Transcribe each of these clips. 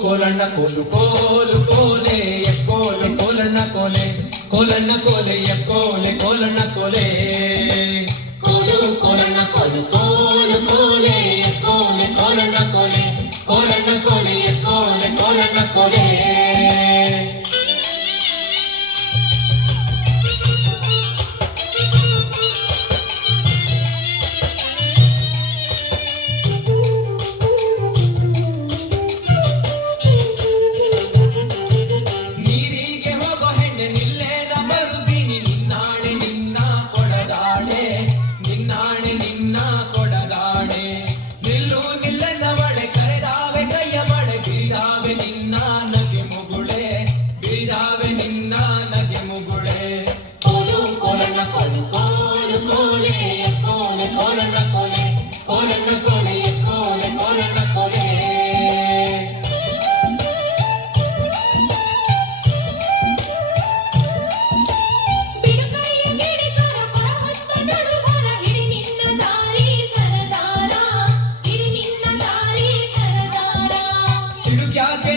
ಕೋಲಣ್ಣ ಕೋಲು ಕೋಲು ಕೋಲೆ ಎಕ್ಕೋಲೆ ಕೋಲಣ್ಣ ಕೋಲೆ ಕೋಲಣ್ಣ ಕೋಲೆ ಎಕ್ಕೋಲೆ ಕೋಲಣ್ಣ ಕೋಲೆ ಕೋಲು ಕೋಲಣ್ಣ ಕೋಲು ಕೋಲು ಕೋಲೆ ಎಕ್ಕೋಲೆ ಕೋಲಣ್ಣ ಕೋಲೆ ಕೋಲಣ್ಣ ಕೋಲೆ ಎಕ್ಕೋಲೆ ಕೋಲಣ್ಣ ಕೋಲೆ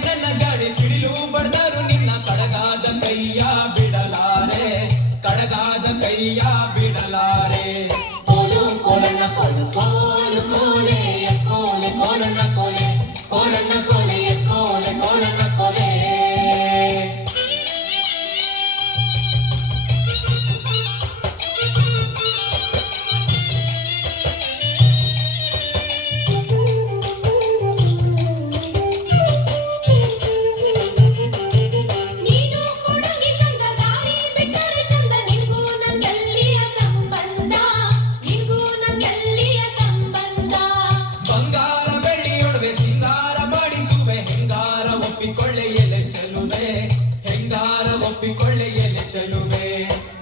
ನನ್ನ ಜಾಡಿ ಸಿಡಿಲು ಬಡ್ದರು ನಿನ್ನ ಕಡಗಾದ ಕೈಯ ಬಿಡಲಾರೆ ಕಡಗಾದ ಕೈಯ ಬಿಡಲಾರೆ ಕೋಲು ಕೋಲಣ್ಣ ಕೋಲು ಕೋಲು ಕೋಲೆ ಎಕ್ಕೋಲೆ ಕೋಲಣ್ಣ ಕೋಲೆ ಕೋಲಣ್ಣ ಕೋಲೆ ಎಕ್ಕೋಲೆ ಕೋಲಣ್ಣ ಕೋಲೆ ಒಪ್ಪಿಕೊಳ್ಳೆಯಲೆ ಚೆಲುವೆ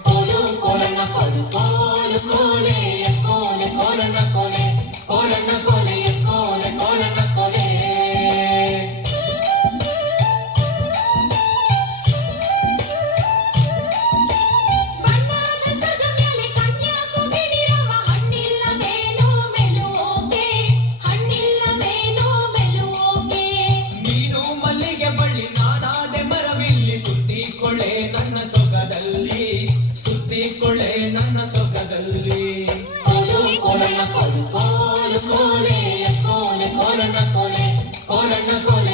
ಕೋಲು ಕೋಲಣ್ಣ ಕೋಲು ಕೋಲು ಕೋಲೆ ಎಕ್ಕೋಲೆ ಕೋಲಣ್ಣ ಕೋಲೆ ಕೋಲಣ್ಣ ಕೋಲೆ ಎಕ್ಕೋಲೆ ಕೋಲಣ್ಣ ಕೋಲೆ ಬಣ್ಣದ ಸದ ಮೇಲೆ ಕನ್ಯಾಕು ಗಿಣಿರವ ಹಣ್ಣಿಲ್ಲ ಮೇನೋ ಮೆಲುವೋಕೆ ಹಣ್ಣಿಲ್ಲ ಮೇನೋ ಮೆಲುವೋಕೆ ನೀನು ಮಲ್ಲಿಗೆ ಬಳ್ಳಿ ನಾನಾದೆ ಮರವಿಲ್ಲಿ ಸುತ್ತಿಕೊಳ್ಳೆ ನನ್ನ ಸೊಗದಲ್ಲಿ ಸುತ್ತಿಕೊಳ್ಳೆ ನನ್ನ ಸೊಗದಲ್ಲಿ ಕೋಲು ಕೋಲಣ್ಣ ಕೋಲು ಕೋಲು ಕೋಲೆ ಕೋಲೆ ಕೋಲಣ್ಣ ಕೋಲೆ ಕೋಲಣ್ಣ ಕೋಲೆ